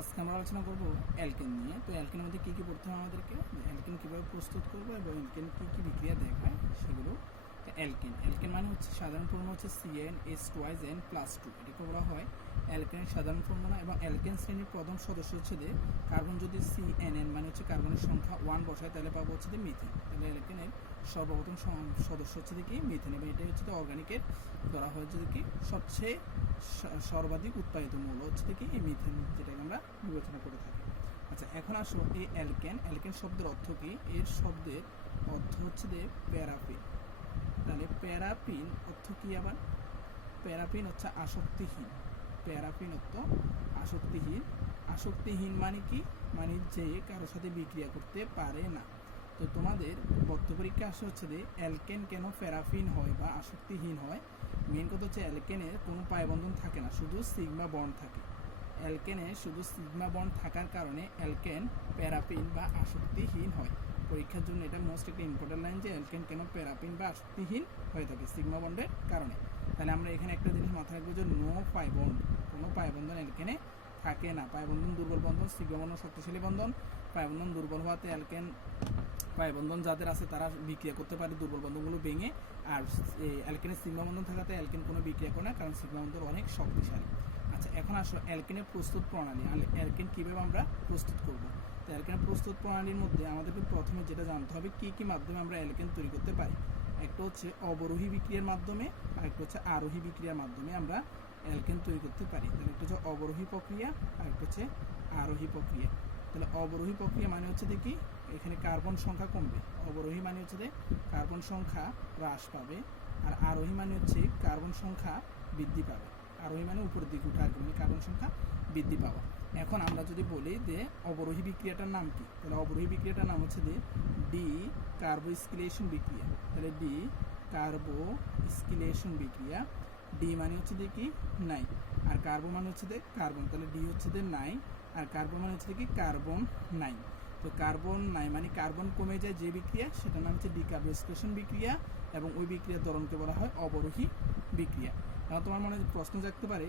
আজকে আমরা আলোচনা করব অ্যালকেন নিয়ে। তো অ্যালকেনের মধ্যে কী কী পড়তে হবে আমাদেরকে, অ্যালকেন কীভাবে প্রস্তুত করবো এবং অ্যালকেন কী কী বিক্রিয়া দেখায় সেগুলো। তো অ্যালকেন মানে হচ্ছে সাধারণ ফর্মুলা হচ্ছে CN H2N+2, এটাকে বলা হয় অ্যালকেনের সাধারণ ফর্মুলা। এবং অ্যালকেন শ্রেণীর প্রথম সদস্য হচ্ছে যে কার্বন যদি CNN মানে হচ্ছে কার্বনের সংখ্যা 1 বসায় তাহলে পাবো হচ্ছে যে মিথেন। তাহলে অ্যালকেনের সর্বপ্রথম সদস্য হচ্ছে কি মিথেন, এবং এটাই হচ্ছে অর্গানিকের ধরা হয় যদি কি সবচেয়ে সর্বাধিক উৎপাদিত মৌল হচ্ছে কি এই মিথেন, যেটাকে আমরা বিবেচনা করে থাকি। আচ্ছা, এখন আসো এই অ্যালকেন শব্দের অর্থ কি। এর শব্দের অর্থ হচ্ছে যে প্যারাফিন। তাহলে প্যারাফিন অর্থ কি আবার? প্যারাফিন হচ্ছে আসক্তিহীন। প্যারাফিন অর্থ আসক্তিহীন। আসক্তিহীন মানে কি? মানে যে কারোর সাথে বিক্রিয়া করতে পারে না। তো তোমাদের বক্তব্য পরীক্ষা আসে হচ্ছে যে অ্যালকেন কেন প্যারাফিন হয় বা আসক্তিহীন হয়। মেন কথা হচ্ছে অ্যালকেনের কোনো পায়বন্ধন থাকে না, শুধু সিগমা বন্ড থাকে। অ্যালকেনে শুধু সিগমা বন্ড থাকার কারণে অ্যালকেন প্যারাফিন বা আসক্তিহীন হয়। পরীক্ষার জন্য এটা মোস্ট একটা ইম্পর্টেন্ট লাইন যে অ্যালকেন কেন প্যারাফিন বা আসক্তিহীন হয়ে থাকে সিগমা বন্ডের কারণে। তাহলে আমরা এখানে একটা জিনিস মাথায় রাখবো যে নো পাই বন্ড, কোনো পায়বন্ধন অ্যালকেনে থাকে না। পায়বন্ধন দুর্বল বন্ধন, সিগমা বন্ধন শক্তিশালী বন্ধন। পায়বন্ধন দুর্বল হওয়াতে অ্যালকেন পায়বন্ধন যাদের আছে তারা বিক্রিয়া করতে পারে দুর্বল বন্ধনগুলো ভেঙে। আর অ্যালকেনের সিগমা বন্ধন থাকাতে অ্যালকেন কোনো বিক্রিয়া করে না, কারণ সিগমা বন্ধন অনেক শক্তিশালী। আচ্ছা, এখন আসো অ্যালকেনের প্রস্তুত প্রণালী। অ্যালকেন কীভাবে আমরা প্রস্তুত করব। তো অ্যালকেনের প্রস্তুত প্রণালীর মধ্যে আমাদেরকে প্রথমে যেটা জানতে হবে কী কী মাধ্যমে আমরা অ্যালকেন তৈরি করতে পারি। একটা হচ্ছে অবরোহী বিক্রিয়ার মাধ্যমে, আর একটা হচ্ছে আরোহী বিক্রিয়ার মাধ্যমে আমরা অ্যালকেন তৈরি করতে পারি। তাহলে একটা হচ্ছে অবরোহী প্রক্রিয়া আর একটা হচ্ছে আরোহী প্রক্রিয়া। তাহলে অবরোহী প্রক্রিয়া মানে হচ্ছে দেখি এখানে কার্বন সংখ্যা কমবে। অবরোহী মানে হচ্ছে যে কার্বন সংখ্যা হ্রাস পাবে, আর আরোহী মানে হচ্ছে কার্বন সংখ্যা বৃদ্ধি পাবে। আরোহী মানে উপরের দিকে উঠে আসবে, মানে কার্বন সংখ্যা বৃদ্ধি পাওয়া। এখন আমরা যদি বলি যে অবরোহী বিক্রিয়াটার নাম কি, তাহলে অবরোহী বিক্রিয়াটার নাম হচ্ছে যে ডি কার্বোস্কিলেশন বিক্রিয়া। তাহলে ডি কার্বোস্কিলেশন বিক্রিয়া। ডি মানে হচ্ছে যে কি নাই, আর কার্বো মানে হচ্ছে যে কার্বন। তাহলে ডি হচ্ছে যে নাই, আর কার্বন মানে হচ্ছে কি কার্বন নাই। তো কার্বন নাই মানে কার্বন কমে যায় যে বিক্রিয়া, সেটার নাম হচ্ছে ডিকার্বোস্কিলেশন বিক্রিয়া, এবং ওই বিক্রিয়ার ধরনকে বলা হয় অবরোহী বিক্রিয়া। এখন তোমার মনে প্রশ্ন জাগতে পারে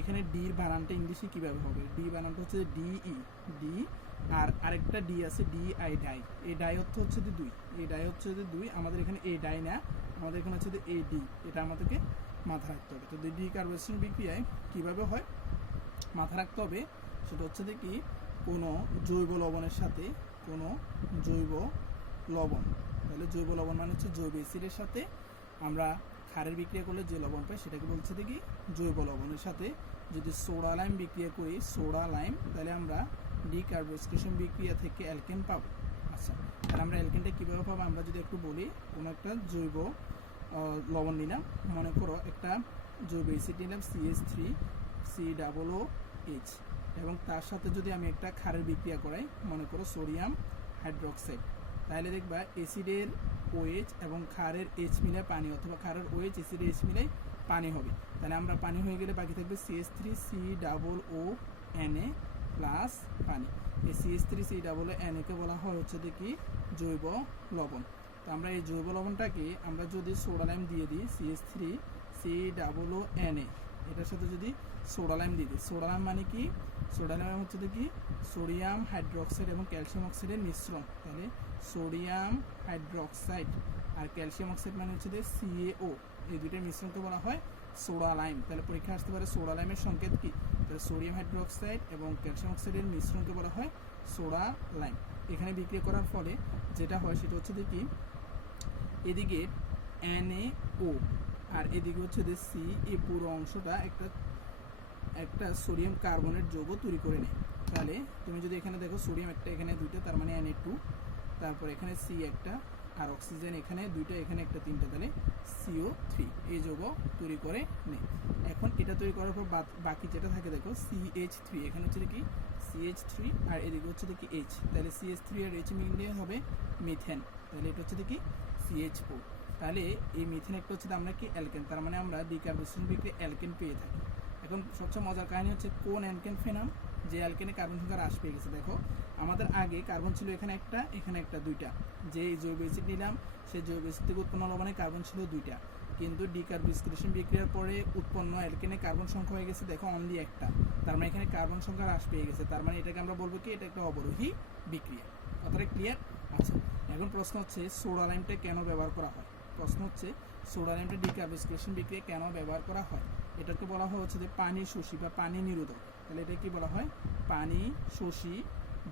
এখানে ডির বানানটা ইংলিশে কীভাবে হবে। ডি বানানটা হচ্ছে ডিই, ডি, আর আরেকটা ডি আছে DI, ডাই। এই ডাই অর্থ হচ্ছে যে দুই, এই ডাই হচ্ছে যে দুই। আমাদের এখানে এ ডাই না, আমাদের এখানে হচ্ছে যে AD, এটা আমাদেরকে মাথায় রাখতে হবে। তো ডিকার্বোনেশন বিক্রিয়ায় কীভাবে হয় মাথা রাখতে হবে, সেটা হচ্ছে যে কি কোনো জৈব লবণের সাথে কোনো জৈব লবণ। তাহলে জৈব লবণ মানে হচ্ছে জৈব অ্যাসিডের সাথে আমরা ক্ষারের বিক্রিয়া করলে যে লবণ পাই সেটাকে বলছে দেখি জৈব লবণের সাথে যদি সোডা লাইম বিক্রিয়া করি, সোডা লাইম, তাহলে আমরা ডিকার্বোস্কিলেশন বিক্রিয়া থেকে অ্যালকেন পাবো। আচ্ছা, তাহলে আমরা অ্যালকেনটা কীভাবে পাবো আমরা যদি একটু বলি। কোনো একটা জৈব লবণ নিলাম, মনে করো একটা জৈব অ্যাসিড নিলাম CH3COOH, এবং তার সাথে যদি আমি একটা ক্ষারের বিক্রিয়া করাই, মনে করো সোডিয়াম হাইড্রোক্সাইড, তাহলে দেখবা অ্যাসিডের OH এবং ক্ষারের H মিলায় পানি, অথবা ক্ষারের OH অ্যাসিডের H মিলায় পানি হবে। তাহলে আমরা পানি হয়ে গেলে বাকি থাকবে CH3COONA প্লাস পানি। এই CH3COONA কে বলা হয় হচ্ছে কি জৈব লবণ। তো আমরা এই জৈব লবণটাকে আমরা যদি সোডা লাইম দিয়ে দিই CH3COONA, এটার সাথে যদি সোডা লাইম দিয়ে দিই, সোডা লাইম মানে কি, সোডা লাইম হচ্ছে কি সোডিয়াম হাইড্রোক্সাইড এবং ক্যালসিয়াম অক্সাইডের মিশ্রণ। তাহলে সোডিয়াম হাইড্রোক্সাইড আর ক্যালসিয়াম অক্সাইড মানে হচ্ছে যে CaO, এই দুইটার মিশ্রণকে বলা হয় সোডা লাইম। তাহলে পরীক্ষা আসতে পারে সোডা লাইমের সংকেত কি, তাহলে সোডিয়াম হাইড্রোক্সাইড এবং ক্যালসিয়াম অক্সাইডের মিশ্রণকে বলা হয় সোডা লাইম। এখানে বিক্রিয়া করার ফলে যেটা হয় সেটা হচ্ছে কি এদিকে NaO আর এদিকে হচ্ছে যে C, এই পুরো অংশটা একটা সোডিয়াম কার্বনেট যৌগ তৈরি করে নেয়। তাহলে তুমি যদি এখানে দেখো সোডিয়াম একটা, এখানে দুইটা, তার মানে Na2, তারপর এখানে C একটা, আর অক্সিজেন এখানে দুইটা, এখানে একটা, তিনটা, তাহলে CO3 এই যৌগ তৈরি করে নেয়। এখন এটা তৈরি করার পর বাকি যেটা থাকে দেখো CH3, এখানে হচ্ছে কি CH3 আর এদিকে হচ্ছে কি H, তাহলে CH3 আর H মিলিয়ে হবে মিথেন। তাহলে এটা হচ্ছে কি CH4। তাহলে এই মিথেন একটা হচ্ছে আমরা কি অ্যালকেন, তার মানে আমরা ডিকার্বোনেশন বিক্রিয়া অ্যালকেন পেয়ে থাকি। এখন সবচেয়ে মজার কাহিনী হচ্ছে কোন অ্যালকেন ফেনাম, যে অ্যালকেনে কার্বন সংখ্যা হ্রাস পেয়ে গেছে। দেখো আমাদের আগে কার্বন ছিল এখানে একটা, এখানে একটা, দুইটা। যে জৈব অ্যাসিড নিলাম সেই জৈব অ্যাসিড থেকে উৎপন্ন লবণে কার্বন ছিল দুইটা, কিন্তু ডিকার্বক্সিলেশন বিক্রিয়ার পরে উৎপন্ন অ্যালকেনে কার্বন সংখ্যা হয়ে গেছে দেখো অনলি একটা, তার মানে এখানে কার্বন সংখ্যা হ্রাস পেয়ে গেছে, তার মানে এটাকে আমরা বলবো কি এটা একটা অবরোহী বিক্রিয়া। কথাটা ক্লিয়ার? আচ্ছা, এখন প্রশ্ন হচ্ছে সোডা লাইমটা কেন ব্যবহার করা হয়? প্রশ্ন হচ্ছে সোডা লাইমটা ডিকার্বক্সিলেশন বিক্রিয়া কেন ব্যবহার করা হয়? এটাকে বলা হয় হচ্ছে যে পানি শোষী বা পানি নিরোধক। তাহলে এটা কি বলা হয়? পানি শোষী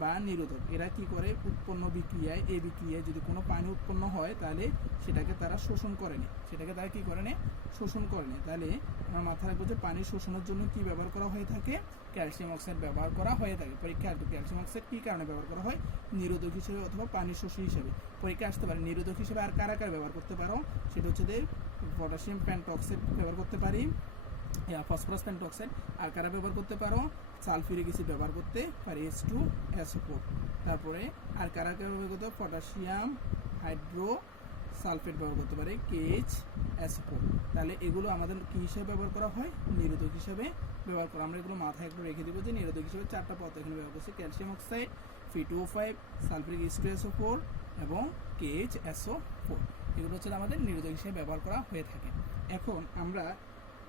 বা নিরোধক। এরা কি করে? উৎপন্ন বিক্রিয়ায়, এই বিক্রিয়ায় যদি কোনো পানি উৎপন্ন হয় তাহলে সেটাকে তারা শোষণ করে নেয়, সেটাকে তারা কি করে নেয়? শোষণ করে নেয়। তাহলে আমার মাথায় রাখবো যে পানি শোষণের জন্য কি ব্যবহার করা হয়ে থাকে? ক্যালসিয়াম অক্সাইড ব্যবহার করা হয়ে থাকে। পরীক্ষায় আসবে ক্যালসিয়াম অক্সাইড কী কারণে ব্যবহার করা হয়? নিরোধক হিসেবে অথবা পানি শোষী হিসেবে। পরীক্ষা আসতে পারে নিরোধক হিসেবে আর কারা কারা ব্যবহার করতে পারো? সেটা হচ্ছে যে পটাশিয়াম পেন্টঅক্সাইড ব্যবহার করতে পারি, ফসফরাস পেন্টঅক্সাইড। আর কারা ব্যবহার করতে পারো? সালফিউরিক অ্যাসিড ব্যবহার করতে পারি, H2SO4। তারপরে আর কারা কারা ব্যবহার করতে? পটাশিয়াম হাইড্রো সালফেট ব্যবহার করতে পারে, KHSO4। তাহলে এগুলো আমাদের কী হিসেবে ব্যবহার করা হয়? নিরোধক হিসেবে ব্যবহার করা। আমরা এগুলো মাথায় একটু রেখে দেবো যে নিরোধক হিসেবে চারটা পদার্থ এখানে ব্যবহার করছে: calcium oxide, Fe2O5, sulphuric H2SO4 এবং KHSO4। এগুলো হচ্ছে আমাদের নিরোধক হিসেবে ব্যবহার করা হয়ে থাকে। এখন আমরা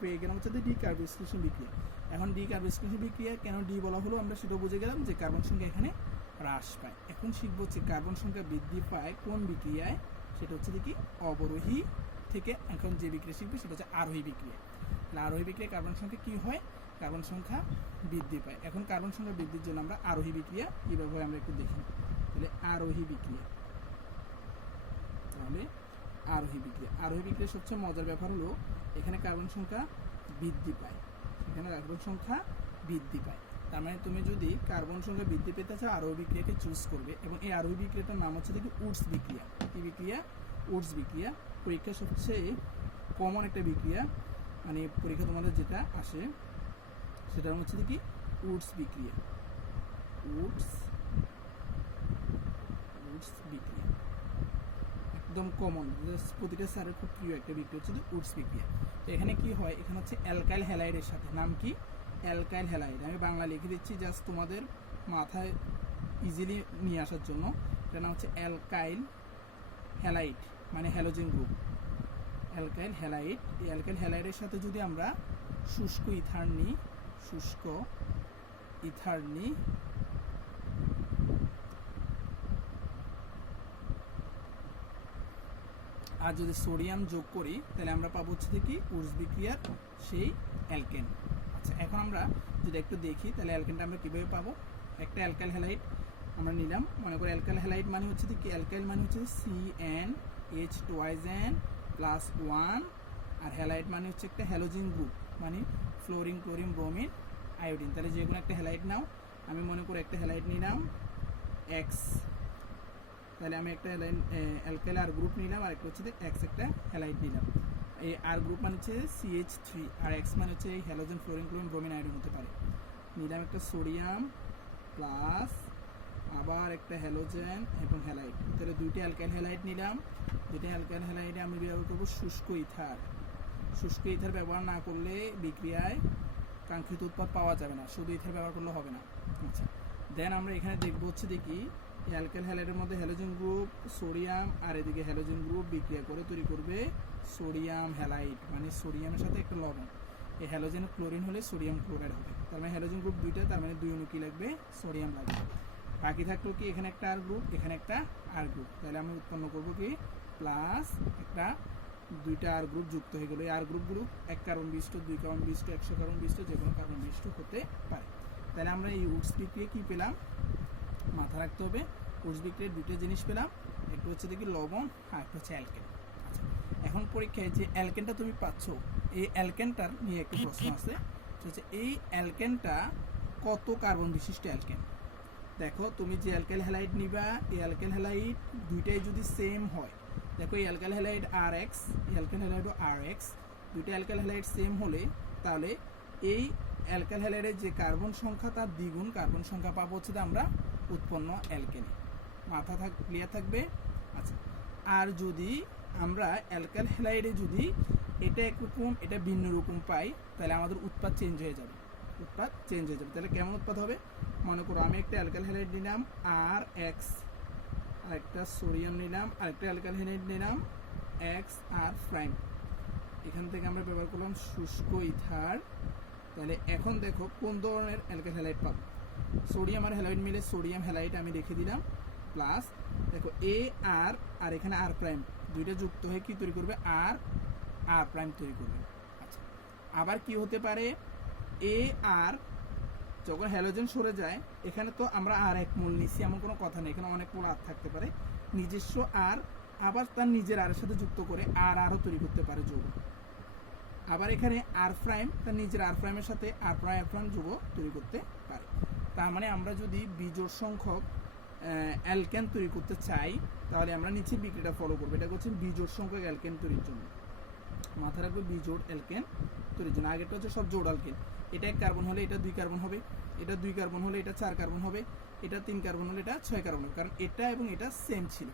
পেয়ে গেলাম হচ্ছে ডিকার্বক্সিলেশন বিক্রিয়া। এখন ডিকার্বক্সিলেশন বিক্রিয়া কেন ডি বলা হলো আমরা সেটাও বুঝে গেলাম যে কার্বন সংখ্যা এখানে হ্রাস পায়। এখন শিখবো হচ্ছে কার্বন সংখ্যা বৃদ্ধি পায় কোন বিক্রিয়ায়? সেটা হচ্ছে কি অবরোহী থেকে এখন যে বিক্রিয়া শিখবে সেটা হচ্ছে আরোহী বিক্রিয়া। তাহলে আরোহী বিক্রিয়ায় কার্বন সংখ্যা কী হয়? কার্বন সংখ্যা বৃদ্ধি পায়। এখন কার্বন সংখ্যা বৃদ্ধির জন্য আমরা আরোহী বিক্রিয়া কীভাবে হয় আমরা একটু দেখি। তাহলে আরোহী বিক্রিয়া, তাহলে আরোহী বিক্রিয়া, আরোহী বিক্রিয়ার সবচেয়ে মজার ব্যাপার হলো এখানে কার্বন সংখ্যা বৃদ্ধি পায়, এখানে কার্বন সংখ্যা বৃদ্ধি পায়। তার মানে তুমি যদি কার্বন সংখ্যা বৃদ্ধি পেতে চাও আরোহী বিক্রিয়াকে চুজ করবে, এবং এই আরোহী বিক্রিয়াটার নাম হচ্ছে দেখি উডস বিক্রিয়া। কি বিক্রিয়া? উডস বিক্রিয়া। পরীক্ষা সবচেয়ে কমন একটা বিক্রিয়া, মানে পরীক্ষা তোমাদের যেটা আসে সেটা হচ্ছে দেখি উডস বিক্রিয়া। উডস বিক্রিয়া একদম কমন, প্রতিটা স্যারের খুব প্রিয় একটা বিক্রিয়া হচ্ছে উডস বিক্রিয়া। তো এখানে কি হয়? এখানে হচ্ছে অ্যালকাইল হ্যালাইডের সাথে, নাম কি? Alkyl halide. আমি বাংলা লিখে দিচ্ছি জাস্ট তোমাদের মাথায় ইজিলি নিয়ে আসার জন্য। এটার নাম হচ্ছে অ্যালকাইল হ্যালাইড, মানে হ্যালোজেন গ্রুপ। Alkyl halide. এই অ্যালকাইল হ্যালাইডের সাথে যদি আমরা শুষ্ক ইথার নিই, শুষ্ক ইথার নিই, আর যদি সোডিয়াম যোগ করি তাহলে আমরা পাবো হচ্ছে কি উডস বিক্রিয়ার সেই অ্যালকেন। আচ্ছা, এখন আমরা যদি একটু দেখি তাহলে অ্যালকেনটা আমরা কীভাবে পাবো। একটা অ্যালকাইল হ্যালাইড আমরা নিলাম, মনে করি অ্যালকাইল হ্যালাইড মানে হচ্ছে কি অ্যালকাইল মানে হচ্ছে CnH2n+1, আর হ্যালাইড মানে হচ্ছে একটা হ্যালোজেন গ্রুপ, মানে ফ্লোরিন, ক্লোরিন, ব্রোমিন, আয়োডিন। তাহলে যে কোনো একটা হ্যালাইড নাও, আমি মনে করি একটা হ্যালাইড নিলাম X, তাহলে আমি একটা অ্যালকাইল আর গ্রুপ নিলাম, আর একটা হচ্ছে X একটা হ্যালাইড নিলাম। এই আর গ্রুপ মানে হচ্ছে CH3, আর X মানে হচ্ছে এই halogen, fluorine, chlorine, bromine, iodine হতে পারে। নিলাম একটা সোডিয়াম প্লাস আবার একটা হ্যালোজেন এবং হ্যালাইড, তাহলে দুইটা অ্যালকাইল হ্যালাইড নিলাম। দুইটা অ্যালকাইল হ্যালাইডে আমি ব্যবহার করবো শুষ্ক ইথার। শুষ্ক ইথার ব্যবহার না করলে বিক্রিয়ায় কাঙ্ক্ষিত উৎপাদ পাওয়া যাবে না, শুধু ইথার ব্যবহার করলে হবে না। আচ্ছা, দেন আমরা এখানে দেখবো হচ্ছে দেখি অ্যালকাইল হ্যালাইডের মধ্যে হ্যালোজেন গ্রুপ, সোডিয়াম, আর এদিকে হ্যালোজেন গ্রুপ বিক্রিয়া করে তৈরি করবে সোডিয়াম হ্যালাইড, মানে সোডিয়ামের সাথে একটা লবণ। এই হ্যালোজেন ক্লোরিন হলে সোডিয়াম ক্লোরাইড হবে, তার মানে হ্যালোজেন গ্রুপ দুইটা, তার মানে 2 অণু কি লাগবে? সোডিয়াম লাগবে। বাকি থাকলো কি এখানে একটা আর গ্রুপ, এখানে একটা আর গ্রুপ, তাহলে আমি উৎপন্ন করবো কি প্লাস একটা দুইটা আর গ্রুপ যুক্ত হয়ে গেলো। এই আর গ্রুপগুলো 1 কার্বন বিশিষ্ট, 2 কার্বন বিশিষ্ট, 100 কার্বন বিশিষ্ট, যে কোনো কার্বন বিশিষ্ট হতে পারে। তাহলে আমরা এই উডস বিক্রিয়া কী পেলাম? মাথা রাখতে হবে উডস বিক্রিয়ার দুটো জিনিস পেলাম, একটা হচ্ছে দেখি লবণ, আর একটা হচ্ছে অ্যালকেন। আচ্ছা, এখন পরীক্ষায় যে অ্যালকেনটা তুমি পাচ্ছ, এই অ্যালকেনটার নিয়ে একটা প্রশ্ন আছে, হচ্ছে এই অ্যালকেনটা কত কার্বন বিশিষ্ট অ্যালকেন। দেখো তুমি যে অ্যালকাইল হ্যালাইড নিবা, এই অ্যালকাইল হ্যালাইড দুইটাই যদি সেম হয়, দেখো এই অ্যালকাইল হ্যালাইড RX, এই অ্যালকাইল হ্যালাইডও RX, দুইটা অ্যালকাইল হ্যালাইড সেম হলে তাহলে এই অ্যালকাইল হ্যালাইডের যে কার্বন সংখ্যা তার দ্বিগুণ কার্বন সংখ্যা পাবো হচ্ছে আমরা উৎপন্ন অ্যালকেনে। মাথা ক্লিয়ার থাকবে। আচ্ছা, আর যদি আমরা অ্যালকাইল হ্যালাইডে যদি এটা একরকম এটা ভিন্ন রকম পাই তাহলে আমাদের উৎপাদ চেঞ্জ হয়ে যাবে, উৎপাদ চেঞ্জ হয়ে যাবে। তাহলে কেমন উৎপাদ হবে? মনে করো আমি একটা অ্যালকাইল হ্যালাইড নিলাম RX, আর একটা সোডিয়াম নিলাম, আর একটা অ্যালকাইল হ্যালাইড নিলাম XR', এখান থেকে আমরা ব্যবহার করলাম শুষ্ক ইথার। তাহলে এখন দেখো কোন ধরনের অ্যালকেন হ্যালাইড পাবো। সোডিয়াম আর হ্যালাইড মিলে সোডিয়াম হ্যালাইড আমি রেখে দিলাম, প্লাস দেখো এ আর এখানে আর প্রাইম দুইটা যুক্ত হয়ে কি তৈরি করবে, আর প্রাইম তৈরি করবে। আচ্ছা, আবার কি হতে পারে, এ আর যখন হ্যালোজেন সরে যায়, এখানে তো আমরা আর এক মোল নিচ্ছি এমন কোনো কথা নেই, এখানে অনেক মোল আর থাকতে পারে, নিজস্ব আর আবার তার নিজের আর সাথে যুক্ত করে আরও তৈরি করতে পারে যৌগ। আবার এখানে আর প্রাইম তার নিজের আর প্রাইমের সাথে আর প্রাইম যৌগ তৈরি করতে পারে। তার মানে আমরা যদি বিজোড় সংখ্যক অ্যালকেন তৈরি করতে চাই, তাহলে আমরা নিচের বিক্রিয়াটা ফলো করবো। এটা হচ্ছে বিজোড় সংখ্যক অ্যালকেন তৈরির জন্য। মাথায় রাখবে বিজোড় অ্যালকেন তৈরির জন্য। আগেরটা হচ্ছে সব জোড় অ্যালকেন। এটা 1 কার্বন হলে এটা 2 কার্বন হবে, এটা 2 কার্বন হলে এটা 4 কার্বন হবে, এটা 3 কার্বন হলে এটা 6 কার্বন হবে, কারণ এটা এবং এটা সেম ছিল।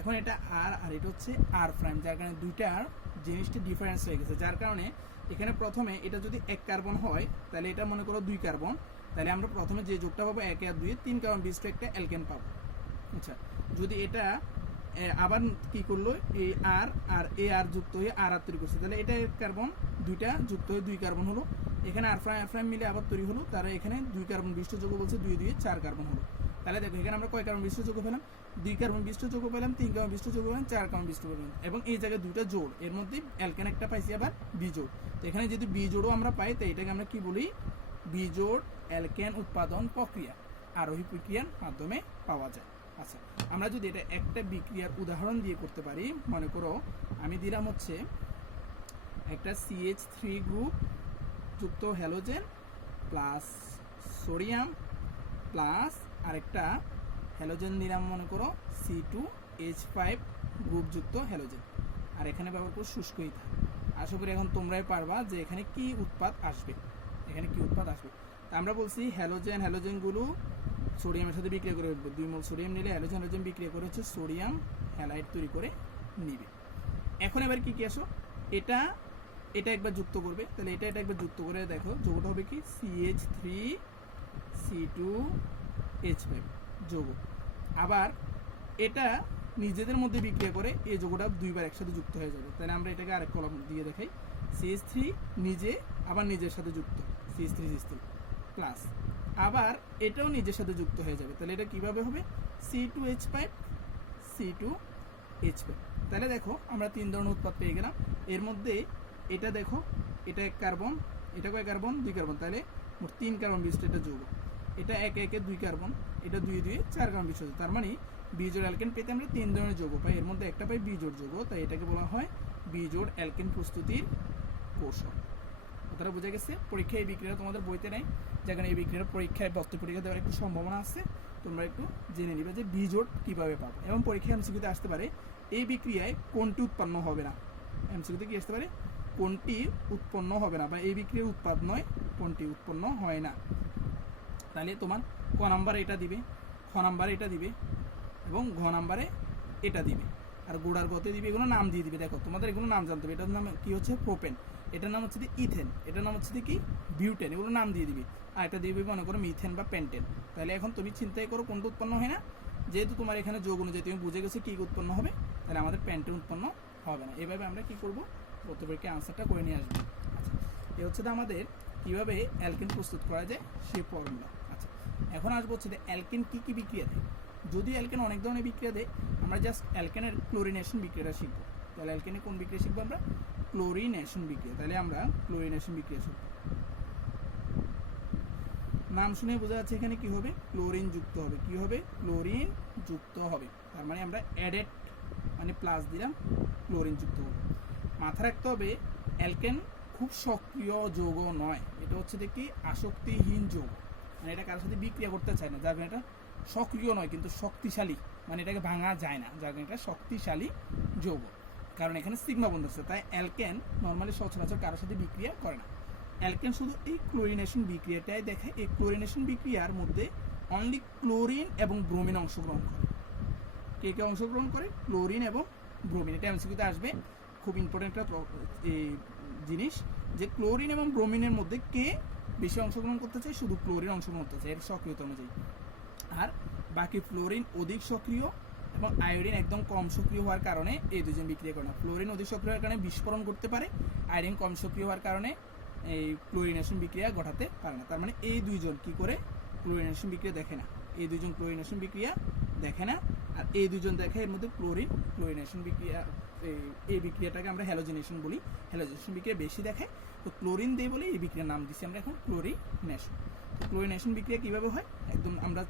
এখন এটা আর এটা হচ্ছে আর প্রাইম, যার কারণে দুইটার জিনিসটা ডিফারেন্স হয়ে গেছে। যার কারণে এখানে প্রথমে এটা যদি 1 কার্বন হয়, তাহলে এটা মনে করো 2 কার্বন, তাহলে আমরা প্রথমে যে যোগটা পাবো 1 আর 2 3 কার্বন বিশিষ্ট একটা অ্যালকেন পাবো। আচ্ছা, যদি এটা আবার কি করলো, এই আর এ আর যুক্ত হয়ে আর তৈরি করছে, তাহলে এটা 1 কার্বন, দুইটা যুক্ত হয়ে 2 কার্বন হলো। এখানে আর প্রাইম মিলে আবার তৈরি হলো, তারা এখানে 2 কার্বন বিশিষ্ট যৌগ বলছে, 2 2 4 কার্বন হলো। তাহলে দেখো এখানে আমরা কয় কার্বন বিশিষ্ট যৌগ পেলাম, 2 কার্বন বিশিষ্ট যৌগ পেলাম, 3 কার্বন বিশিষ্ট যৌগ পেলাম, 4 কার্বন বিশিষ্ট পেলাম, এবং এই জায়গায় দুইটা জোড়, এর মধ্যে অ্যালকেন একটা পাইছি, আবার বিজোড়। তো এখানে যদি বিজোড়ও আমরা পাই, তো এটাকে আমরা কি বলি, বিজোড় অ্যালকেন উৎপাদন প্রক্রিয়া আরোহী প্রক্রিয়ার মাধ্যমে পাওয়া যায়। আচ্ছা, আমরা যদি এটা একটা বিক্রিয়ার উদাহরণ দিয়ে করতে পারি, মনে করো আমি দিলাম হচ্ছে একটা CH3 গ্রুপ যুক্ত হ্যালোজেন প্লাস সোডিয়াম প্লাস আরেকটা হ্যালোজেন দিলাম মনে করো C2H5 গ্রুপ যুক্ত হ্যালোজেন, আর এখানে ব্যবহার করো শুষ্ক ইথার। আশা করি এখন তোমরাই পারবা যে এখানে কি উৎপাদ আসবে, এখানে কি উৎপাদ আসবে। তা আমরা বলছি হ্যালোজেনগুলো সোডিয়ামের সাথে বিক্রিয়া করে 2 মোল সোডিয়াম নিলে হ্যালোজেন বিক্রিয়া করে হচ্ছে সোডিয়াম হ্যালাইড তৈরি করে নিবে। এখন এবার কি আসো, এটা একবার যুক্ত করবে, তাহলে এটা একবার যুক্ত করে দেখো যৌগটা হবে কি CH3C2H5 যৌগ। আবার এটা নিজেদের মধ্যে বিক্রিয়া করে এই যৌগটা দুইবার একসাথে যুক্ত হয়ে যাবে। তাহলে আমরা এটাকে আরেক কলম দিয়ে দেখাই, CH3 নিজে আবার নিজের সাথে যুক্ত CH3 প্লাস আবার এটাও নিজের সাথে যুক্ত হয়ে যাবে। তাহলে এটা কিভাবে হবে, C2H5। তাহলে দেখো আমরা 3 ধরনের উৎপাদ পেয়ে গেলাম। এর মধ্যে এটা দেখো, এটা 1 কার্বন, এটা কয় কার্বন, 2 কার্বন, তাহলে মোট 3 কার্বন বিশিষ্ট এটা যৌগ। এটা 1 1 2 কার্বন, এটা 2 2 4 কার্বন বিশিষ্ট। তার মানে বিজোড় অ্যালকেন পেতে আমরা 3 ধরনের যৌগ পাই, এর মধ্যে একটা পাই বিজোড় যৌগ, তাই এটাকে বলা হয় বিজোড় অ্যালকেন প্রস্তুতির কৌশল। কথাটা বোঝা গেছে। পরীক্ষায় এই বিক্রিয়া তোমাদের বইতে নেই, যেখানে এই বিক্রিয়ার পরীক্ষায় বক্তব্য পরীক্ষা দেওয়ার একটু সম্ভাবনা আছে, তোমরা একটু জেনে নিবে যে বিজোড় কিভাবে পাবো। এবং পরীক্ষায় এমসিকিউতে আসতে পারে এই বিক্রিয়ায় কোনটি উৎপন্ন হবে না, এমসিকিউতে কি আসতে পারে, কোনটি উৎপন্ন হবে না, বা এই বিক্রিয়ার উৎপাদ নয়, কোনটি উৎপন্ন হয় না। তাহলে তোমার ক নাম্বারে এটা দিবে, খ নাম্বারে এটা দিবে, এবং ঘ নাম্বারে এটা দিবে, আর গোড়ার গতে দিবে, এগুলো নাম দিয়ে দিবে। দেখো তোমাদের এগুলো নাম জানতে হবে, এটার নাম কি হচ্ছে প্রোপেন, এটার নাম হচ্ছে ইথেন, এটার নাম হচ্ছে কি বিউটেন, এগুলো নাম দিয়ে দিবি। আর এটা দিবি মনে করো মিথেন বা পেন্টেন। তাহলে এখন তুমি চিন্তাই করো কোনটা উৎপন্ন হয় না, যেহেতু তোমার এখানে যোগ অনুযায়ী তুমি বুঝে গেছো কি উৎপন্ন হবে, তাহলে আমাদের পেন্টেন উৎপন্ন হবে না। এভাবে আমরা কি করব, প্রত্যেককে আনসারটা করে নিয়ে আসবো। আচ্ছা, এ হচ্ছে আমাদের কিভাবে অ্যালকেন প্রস্তুত করা যায় সেই ফর্মুলা। আচ্ছা, এখন আসবো হচ্ছে অ্যালকেন কি বিক্রিয়া দেয়। যদি অ্যালকেন অনেক ধরনের বিক্রিয়া দেয়, আমরা জাস্ট অ্যালকেনের ক্লোরিনেশন বিক্রিয়াটা শিখবো। তাহলে অ্যালকেনে কোন বিক্রিয়া শিখবো আমরা, ক্লোরিনেশন বিক্রিয়া। তাহলে আমরা ক্লোরিনেশন বিক্রিয়া শিখবো। নাম শুনে বোঝা যাচ্ছে এখানে কি হবে, ক্লোরিন যুক্ত হবে। কি হবে, ক্লোরিন যুক্ত হবে। তার মানে আমরা অ্যাডেড মানে প্লাস দিলাম, ক্লোরিন যুক্ত হবে। মাথায় রাখতে হবে অ্যালকেন খুব সক্রিয় যৌগ নয়, এটা হচ্ছে কি আসক্তিহীন যৌগ, মানে এটা কারোর সাথে বিক্রিয়া করতে চায় না, যার এটা সক্রিয় নয় কিন্তু শক্তিশালী, মানে এটাকে ভাঙা যায় না, যার এটা শক্তিশালী যৌগ, কারণ এখানে সিগমা বন্ধ আছে। তাই অ্যালকেন নর্মালি সচরাচর কারোর সাথে বিক্রিয়া করে না। অ্যালকেন শুধু এই ক্লোরিনেশন বিক্রিয়াটাই দেখে। এই ক্লোরিনেশন বিক্রিয়ার মধ্যে অনলি ক্লোরিন এবং ব্রোমিন অংশগ্রহণ করে। কে কে অংশগ্রহণ করে, ক্লোরিন এবং ব্রোমিন। এটা এমসিকিউতে আসবে, খুব ইম্পর্টেন্ট একটা জিনিস, যে ক্লোরিন এবং ব্রোমিনের মধ্যে কে বেশি অংশগ্রহণ করতে চায়, শুধু ক্লোরিন অংশগ্রহণ করতে চায় এর সক্রিয়তা অনুযায়ী, আর বাকি ফ্লোরিন অধিক সক্রিয় এবং আয়োডিন একদম কম সক্রিয় হওয়ার কারণে এই দুজন বিক্রিয়া করে না। ফ্লোরিন অধিক সক্রিয় হওয়ার কারণে বিস্ফোরণ করতে পারে, আয়োডিন কম সক্রিয় হওয়ার কারণে এই ক্লোরিনেশন বিক্রিয়া ঘটাতে পারে না। তার মানে এই দুইজন কি করে ক্লোরিনেশন বিক্রিয়া দেখে না, এই দুজন ক্লোরিনেশন বিক্রিয়া দেখে না, আর এই দুজন দেখে এর মধ্যে ক্লোরিনেশন বিক্রিয়া, এই বিক্রিয়াটাকে আমরা হ্যালোজেনেশন বলি, হ্যালোজেনেশন বিক্রিয়া বেশি দেখে, তো ক্লোরিন দিয়ে বলে এই বিক্রিয়ার নাম দিচ্ছি আমরা এখন ক্লোরিনেশন। তো ক্লোরিনেশন বিক্রিয়া কীভাবে হয় একদম আমরা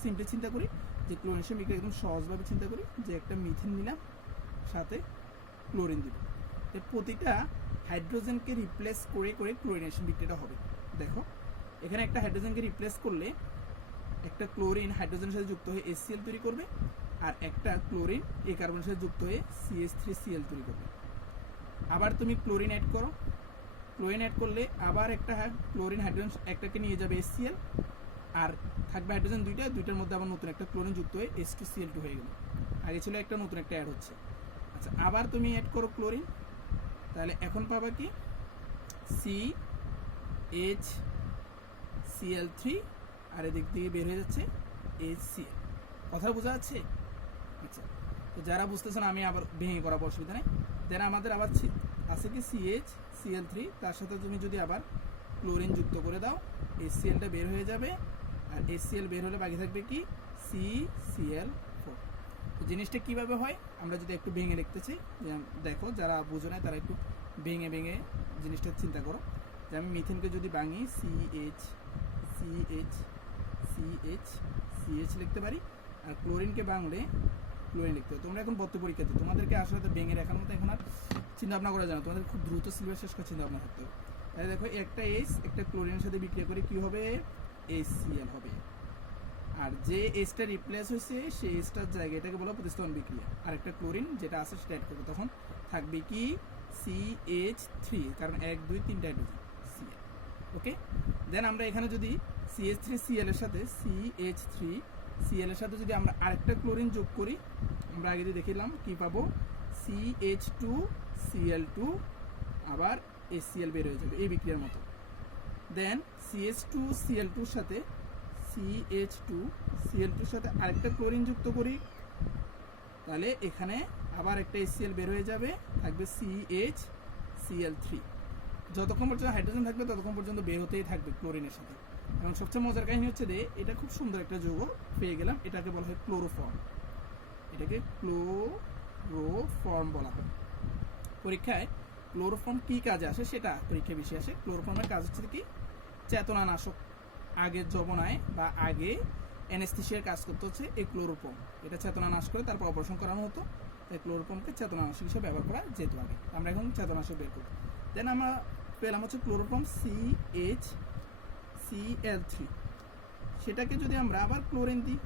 সিম্পলি চিন্তা করি যে ক্লোরিনেশন বিক্রিয়া একদম সহজভাবে চিন্তা করি যে একটা মিথেন নিলাম, সাথে ক্লোরিন দিব, প্রতিটা হাইড্রোজেনকে রিপ্লেস করে করে ক্লোরিনেশন বিক্রিয়াটা হবে। দেখো এখানে একটা হাইড্রোজেনকে রিপ্লেস করলে একটা ক্লোরিন হাইড্রোজেনের সাথে যুক্ত হয়ে HCl তৈরি করবে, আর একটা ক্লোরিন এই কার্বনের সাথে যুক্ত হয়ে CH3Cl তৈরি করবে। আবার তুমি ক্লোরিন অ্যাড করো, ক্লোরিন অ্যাড করলে আবার একটা ক্লোরিন হাইড্রোজেন একটাকে নিয়ে যাবে HCl, আর থাকবে হাইড্রোজেন দুইটার মধ্যে আবার নতুন একটা ক্লোরিন যুক্ত হয়ে H2Cl2 হয়ে গেল। আগে ছিল একটা, নতুন একটা অ্যাড হচ্ছে। আচ্ছা আবার তুমি অ্যাড করো ক্লোরিন, তাহলে এখন পাবা কি CHCl3, আর এদিক দিয়ে বের হয়ে যাচ্ছে HCl। কথা বোঝা যাচ্ছে? আচ্ছা, তো যারা বুঝতেছেন আমি আবার ভেঙে করার অসুবিধা নেই। দেন আমাদের আবার আছে কি CHCl3, তার সাথে তুমি যদি আবার ক্লোরিন যুক্ত করে দাও HClটা বের হয়ে যাবে, আর HCl বের হলে বাকি থাকবে কি CCl4। তো জিনিসটা কিভাবে হয় আমরা যদি একটু ভেঙে লিখতে চাই, দেখো যারা বুঝো না তারা একটু ভেঙে ভেঙে জিনিসটা চিন্তা করো। যে আমি মিথেনকে যদি ভাঙি CH লিখতে পারি, আর ক্লোরিনকে ভাঙলে ক্লোরিন লিখতে হবে। তোমরা এখন ভর্তি পরীক্ষাতে তোমাদেরকে আসলে ভেঙে রাখার মতো এখন আর চিন্তা ভাবনা করা যায় না, তোমাদের খুব দ্রুত সিলেবাস শেষ করে চিন্তা ভাবনা থাকতে হবে। তাহলে দেখো একটা H একটা ক্লোরিনের সাথে বিক্রিয়া করে কি হবে HCl হবে, আর যে Hটা রিপ্লেস হয়েছে সেই Hটার জায়গায় এটাকে বলা প্রতিস্থাপন বিক্রিয়া, আর একটা ক্লোরিন যেটা আছে সেটা অ্যাড করবে, তখন থাকবে কি CH3, কারণ 1 2 3টা হাইড্রোজেন Cl। ওকে, দেন আমরা এখানে যদি CH3Cl এর সাথে CH3Cl এর সাথে যদি আমরা আরেকটা ক্লোরিন যোগ করি, আমরা আগে দিয়ে দেখিলাম কি পাবো CH2Cl2, আবার HCl বের হয়ে যাবে এই বিক্রিয়ার মতো। দেন CH2Cl2 এর সাথে CH2Cl2 এর সাথে আরেকটা ক্লোরিন যুক্ত করি, তাহলে এখানে আবার একটা HCl বের হয়ে যাবে, থাকবে CHCl3। যতক্ষণ পর্যন্ত হাইড্রোজেন থাকবে ততক্ষণ পর্যন্ত বের হতেই থাকবে ক্লোরিনের সাথে। এবং সবচেয়ে মজার কাহিনী হচ্ছে যে এটা খুব সুন্দর একটা যৌগ পেয়ে গেলাম, এটাকে বলা হয় ক্লোরোফর্ম, এটাকে ক্লোরোফর্ম বলা হয়। পরীক্ষায় ক্লোরোফর্ম কি কাজে আসে সেটা পরীক্ষায় বেশি আসে। ক্লোরোফর্মের কাজ হচ্ছে কি চেতনানাশক, আগের যবনায় বা আগে অ্যানেস্থেসিয়ার কাজ করতে হচ্ছে এই ক্লোরোফর্ম, এটা চেতনা নাশ করে তারপর অপারেশন করানো হতো, তাই ক্লোরোফর্মকে চেতনানাশক হিসেবে ব্যবহার করা যেত আগে। আমরা এখন চেতনানাশক বের করব। দেন আমরা পেলাম হচ্ছে ক্লোরোফর্ম CHCl3, সেটাকে যদি আমরা আবার ক্লোরিন দিই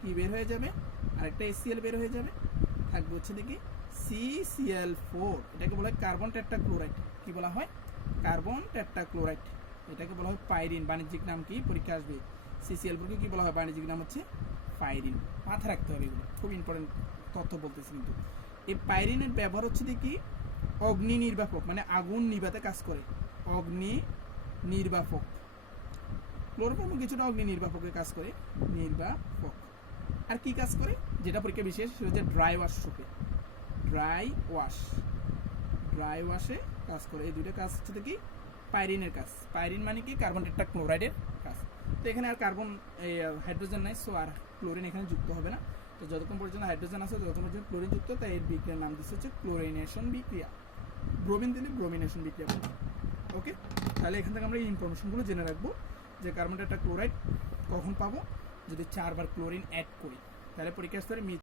কি বের হয়ে যাবে, আরেকটা HCl বের হয়ে যাবে, থাকবে হচ্ছে দেখি CCl4, এটাকে বলা হয় কার্বন টেট্রাক্লোরাইড। কি বলা হয়? Carbon tetrachloride. এটাকে বলা হয় পাইরিন, বাণিজ্যিক নাম কি পরীক্ষা আসবে। CCl4কে কি বলা হয়? বাণিজ্যিক নাম হচ্ছে পাইরিন। মাথা রাখতে হবে, এগুলো খুব ইম্পর্টেন্ট তথ্য বলতেছি। কিন্তু এই পাইরিনের ব্যবহার হচ্ছে দেখি অগ্নি নির্বাপক, মানে আগুন নিভাতে কাজ করে, অগ্নি নির্বাপক। ক্লোরোফর্ম কিছুটা অগ্নি নির্বাপকের কাজ করে, নির্বাপক। আর কি কাজ করে যেটা পরীক্ষা বিশেষ, সেটা হচ্ছে ড্রাই ওয়াশ রূপে, ড্রাই ওয়াশে কাজ করে। এই দুইটা কাজ হচ্ছে কি পাইরিনের কাজ। পাইরিন মানে কি কার্বন টেট্রাক্লোরাইডের কাজ। তো এখানে আর কার্বন হাইড্রোজেন নাই, সো আর ক্লোরিন এখানে যুক্ত হবে না। তো যতক্ষণ পর্যন্ত হাইড্রোজেন আছে ততক্ষণ পর্যন্ত ক্লোরিন যুক্ত, তাই এর বিক্রিয়ার নাম দিচ্ছে হচ্ছে ক্লোরিনেশন বিক্রিয়া। ব্রোমিন দিলে ব্রোমিনেশন বিক্রিয়া বলবো। ওকে, তাহলে এখান থেকে আমরা এই ইনফরমেশনগুলো জেনে রাখবো যে কার্বন টেট্রাক্লোরাইড কখন পাবো, যদি 4 বার ক্লোরিন অ্যাড করি, তাহলে পরীক্ষা স্তরে